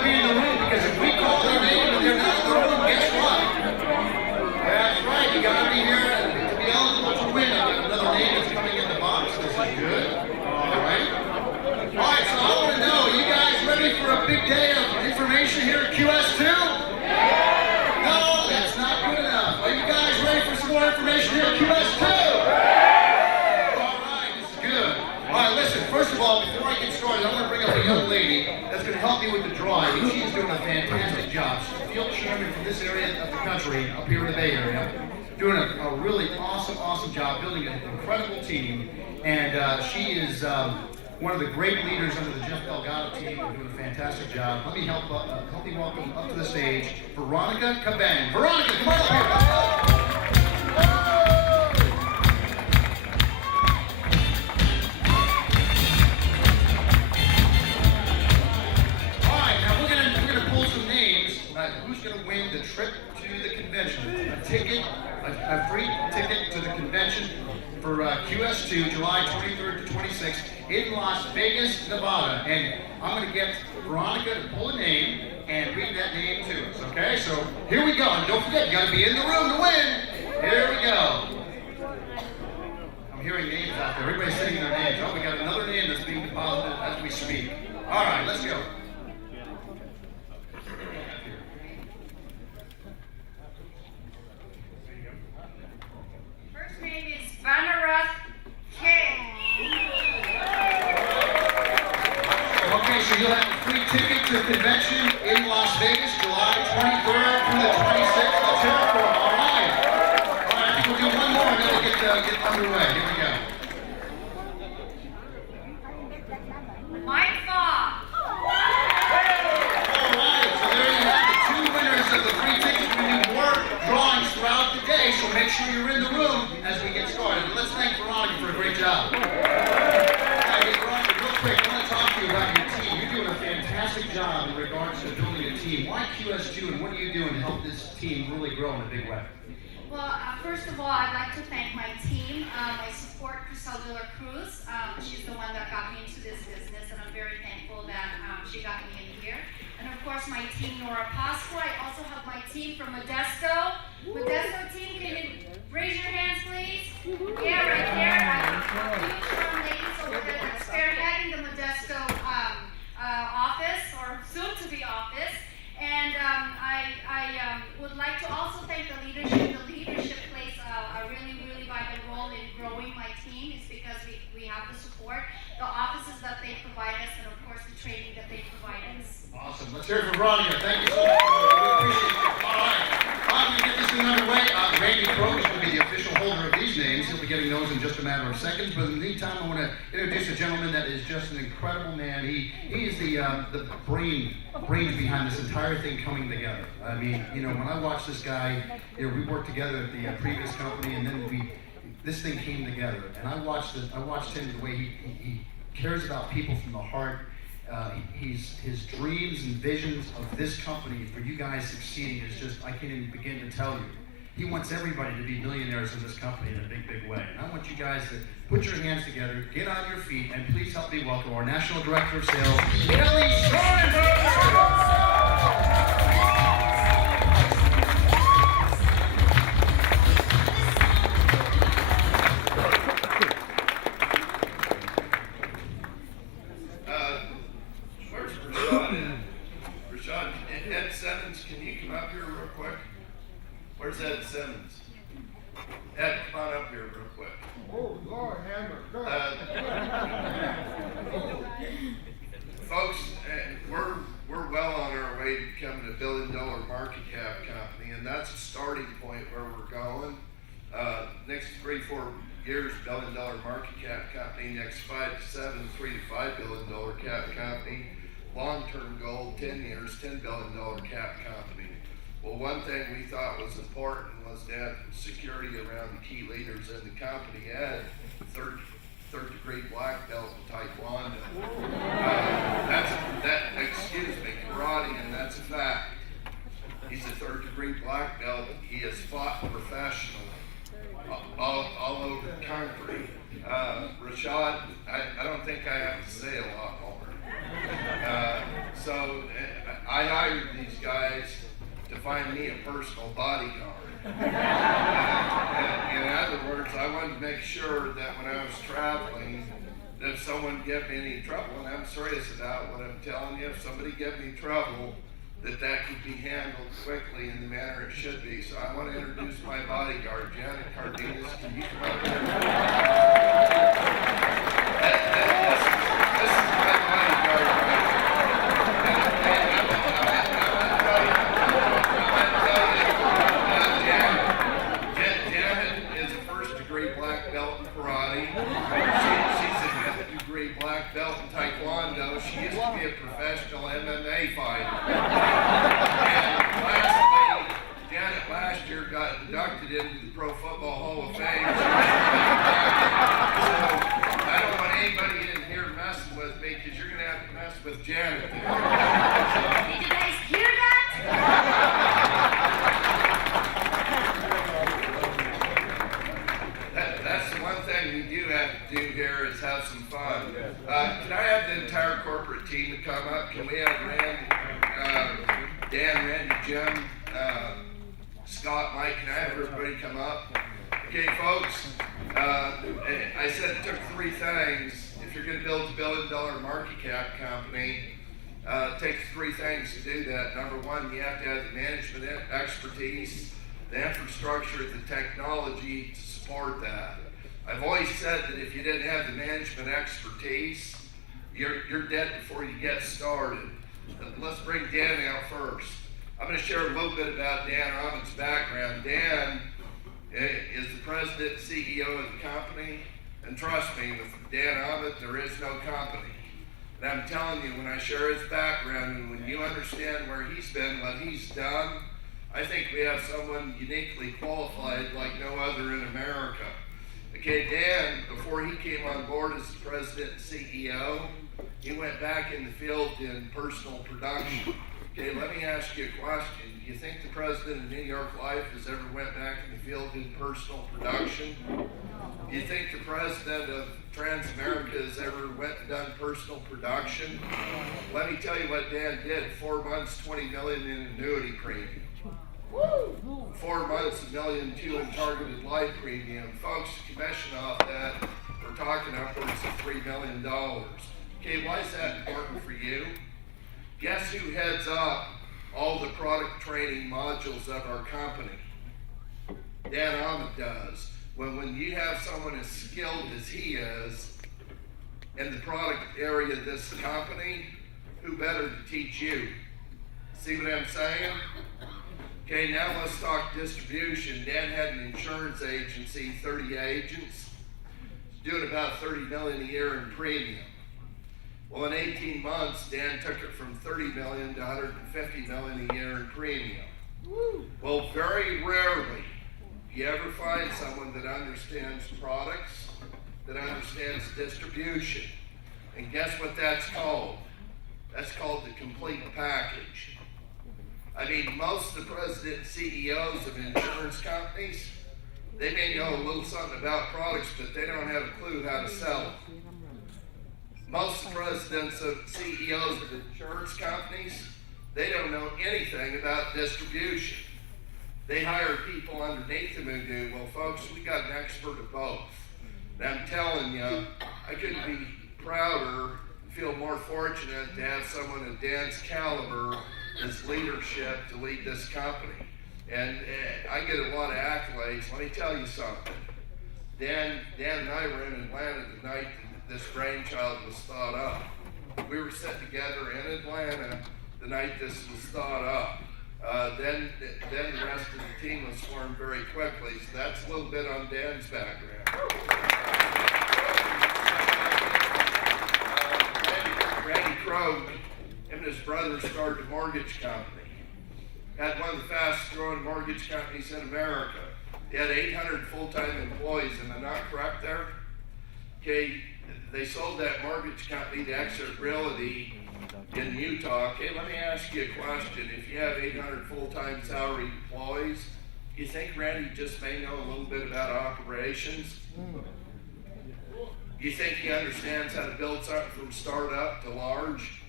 to be in the room because if we call their name and they're not in the room, guess what? That's right. You got to be here to be eligible to win. I've got another name that's coming in the box. This is good. All right. All right. So I want to know, you guys ready for a big day of information here at QS2? No, that's not good enough. Are you guys ready for some more information here at QS2? All right. This is good. All right. Listen. First of all, before I get started, I'm going to bring up a young lady that's going to help me with the drawing, and she's doing a fantastic job. She's a field chairman from this area of the country, up here in the Bay Area, doing a really awesome job, building an incredible team, and she is one of the great leaders under the Jeff Delgado team. They're doing a fantastic job. Let me help me welcome up to the stage Veronica Caban. Veronica, come on up here. Let's go. Who's going to win the trip to the convention? A free ticket to the convention for QS2, July 23rd to 26th in Las Vegas, Nevada. And I'm going to get Veronica to pull a name and read that name to us, okay? So here we go. And don't forget, you got to be in the room to win. Here we go. I'm hearing names out there. Everybody's saying their names. Oh, we got another name that's being deposited as we speak. All right, let's go. You'll have a free ticket to the convention in Las Vegas, July 23rd through the 26th. Let's hear it for them. All right. All right, I think we'll do one more and then we'll get underway. Here we go. Mike Fogg. All right, so there you have the two winners of the free tickets. We do more drawings throughout the day, so make sure you're in the room as we get started. But let's thank Veronica for a great job. All right, Veronica, real quick, I want to talk to you about your team. You're doing a fantastic job in regards to building a team. Why QS2 and what are you doing to help this team really grow in a big way? Well, first of all, I'd like to thank my team. I support Crisel de la Cruz. She's the one that got me into this business, and I'm very thankful that she got me in here. And of course, my team, Nora Pasqua. I also have my team from Modesto. Modesto team, can you raise your hands, please? Yeah, right there. I have a few strong ladies over there that's spearheading the Modesto office, or soon-to-be office. And I would like to also thank the leadership. The leadership plays a really vital role in growing my team. It's because we have the support, the offices that they provide us, and of course the training that they provide us. Awesome. Let's hear it for Veronica. Thank you so much. We appreciate it. All right. I'm going to get this thing underway. Randy Crowe is going to be the official holder of these names. He'll be getting those in just a matter of seconds. But in the meantime, I want to introduce a gentleman that is just an incredible man. He is the brains behind this entire thing coming together. I mean, you know, when I watch this guy, you know, we worked together at the previous company, and then this thing came together. And I watched him the way he cares about people from the heart. His dreams and visions of this company for you guys succeeding is just, I can't even begin to tell you. He wants everybody to be millionaires in this company in a big way. And I want you guys to put your hands together, get on your feet, and please help me welcome our National Director of Sales, Kelly Schoenberg! Ed Simmons, can you come up here real quick? Where's Ed Simmons? Ed, come on up here real quick. Oh, Lord, Hammer. Folks, we're well on our way to becoming a $1 billion market cap company, and that's a starting point where we're going. Next 3-4 years, $1 billion market cap company. Next 5 to 7, $3 to $5 billion cap company. Long-term goal, 10 years, $10 billion cap company. Well, one thing we thought was important was to have security around the key leaders in the company. Ed, third degree black belt in Taekwondo. Excuse me, karate, and that's a fact. He's a third degree black belt. He has fought professionally all over the country. Rashad, I don't think I have to say a lot more. So I I hired these guys to find me a personal bodyguard. In other words, I wanted to make sure that when I was traveling, that if someone gave me any trouble, and I'm serious about what I'm telling you, if somebody gave me trouble, that could be handled quickly in the manner it should be. So I want to introduce my bodyguard, Janet Cardenas. Can you come up here? This is my bodyguard right here. Janet is a first-degree black belt in karate. She's a fifth-degree black belt in taekwondo. She used to be a professional MMA fighter. And lastly, Janet last year got inducted into the Pro Football Hall of Fame. So I don't want anybody in here messing with me, because you're going to have to mess with Janet. Did you guys hear that? That's the one thing we do have to do here is have some fun. Can I have the entire corporate team to come up? Can we have Randy, Dan, Randy, Jim, Scott, Mike? Can I have everybody come up? Okay, folks, I said it took three things. If you're going to build a $1 billion market cap company, it takes three things to do that. Number one, you have to have the management expertise, the infrastructure, the technology to support that. I've always said that if you didn't have the management expertise, you're dead before you get started. Let's bring Dan out first. I'm going to share a little bit about Dan Ahmed's background. Dan is the president and CEO of the company, and trust me, with Dan Ahmed, there is no company. And I'm telling you, when I share his background and when you understand where he's been, what he's done, I think we have someone uniquely qualified like no other in America. Okay, Dan, before he came on board as the president and CEO, he went back in the field in personal production. Okay, let me ask you a question. Do you think the president of New York Life has ever went back in the field in personal production? Do you think the president of Transamerica has ever went and done personal production? Let me tell you what Dan did. 4 months, $20 million in annuity premium. 4 months, $1.2 million in targeted life premium. Folks, the commission off that, we're talking upwards of $3 million. Okay, why is that important for you? Guess who heads up all the product training modules of our company? Dan Ahmed does. When you have someone as skilled as he is in the product area of this company, who better to teach you? See what I'm saying? Okay, now let's talk distribution. Dan had an insurance agency, 30 agents, doing about $30 million a year in premium. Well, in 18 months, Dan took it from $30 million to $150 million a year in premium. Well, very rarely do you ever find someone that understands products, that understands distribution. And guess what that's called? That's called the complete package. I mean, most of the president and CEOs of insurance companies, they may know a little something about products, but they don't have a clue how to sell them. Most presidents of CEOs of insurance companies, they don't know anything about distribution. They hire people underneath them who do. Well, folks, we got an expert of both. And I'm telling you, I couldn't be prouder and feel more fortunate to have someone of Dan's caliber as leadership to lead this company. And I get a lot of accolades. Let me tell you something. Dan and I were in Atlanta the night that this brainchild was thought up. We were sitting together in Atlanta the night this was thought up. Then the rest of the team was formed very quickly. So that's a little bit on Dan's background. Randy Krogh, him and his brother started a mortgage company. Had one of the fastest growing mortgage companies in America. They had 800 full-time employees, am I not correct there? Okay, they sold that mortgage company to Exit Realty in Utah. Okay, let me ask you a question. If you have 800 full-time salaried employees, you think Randy just may know a little bit about operations? You think he understands how to build something from start up to large?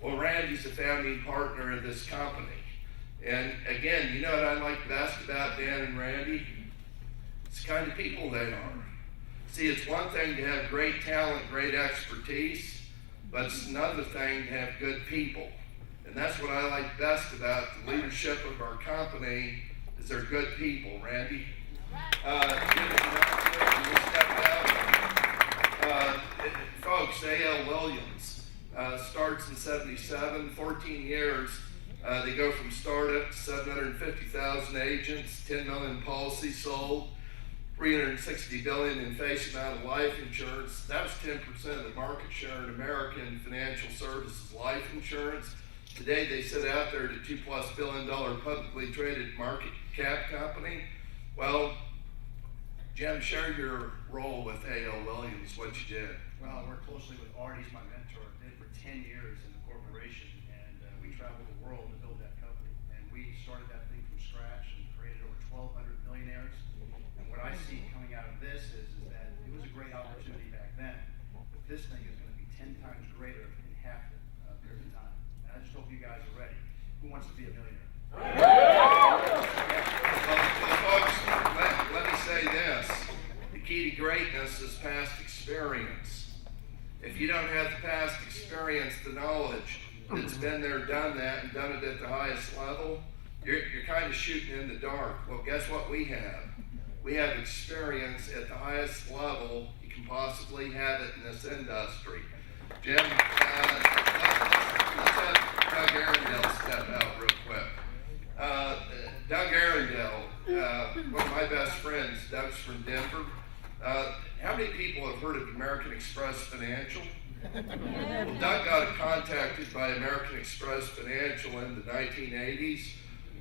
Well, Randy's a founding partner of this company. And again, you know what I like best about Dan and Randy? It's the kind of people they are. See, it's one thing to have great talent, great expertise, but it's another thing to have good people. And that's what I like best about the leadership of our company, is they're good people. Randy? Folks, A.L. Williams starts in 77, 14 years. They go from startup to 750,000 agents, 10 million policies sold, 360 billion in face amount of life insurance. That was 10% of the market share in American financial services life insurance. Today they sit out there at a $2+ billion publicly traded market cap company. Well, Jim, share your role with A.L. Williams, what you did. Well, I worked closely with Artie, he's my mentor. I did for 10 years in the corporation, and we traveled the world to build that company. And we started that thing from scratch and created over 1,200 millionaires. And what I see coming out of this is that it was a great opportunity back then, but this thing is going to be 10 times greater in half the period of time. And I just hope you guys are ready. Who wants to be a millionaire? Folks, let me say this. The key to greatness is past experience. If you don't have the past experience, the knowledge that's been there, done that, and done it at the highest level, you're kind of shooting in the dark. Well, guess what we have? We have experience at the highest level you can possibly have it in this industry. Jim, let's have Doug Arundel step out real quick. Doug Arundel, one of my best friends, Doug's from Denver. How many people have heard of American Express Financial? Well, Doug got contacted by American Express Financial in the 1980s.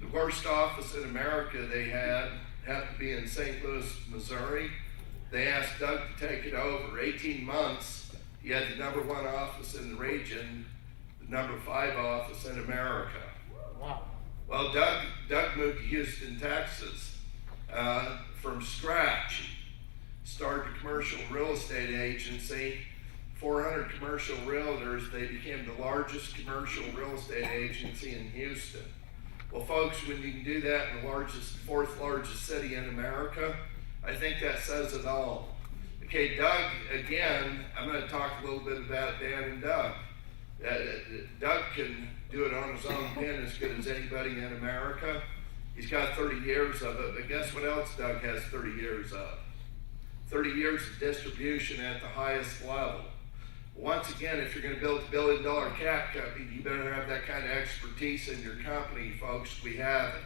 The worst office in America they had happened to be in St. Louis, Missouri. They asked Doug to take it over. 18 months, he had the #1 office in the region, the #5 office in America. Wow. Well, Doug moved to Houston, Texas, from scratch. Started a commercial real estate agency, 400 commercial realtors. They became the largest commercial real estate agency in Houston. Well, folks, when you can do that in the fourth largest city in America, I think that says it all. Okay, Doug, again, I'm going to talk a little bit about Dan and Doug. Doug can do it on his own pen as good as anybody in America. He's got 30 years of it, but guess what else Doug has 30 years of? 30 years of distribution at the highest level. Once again, if you're going to build a $1 billion cap company, you better have that kind of expertise in your company, folks. We have it.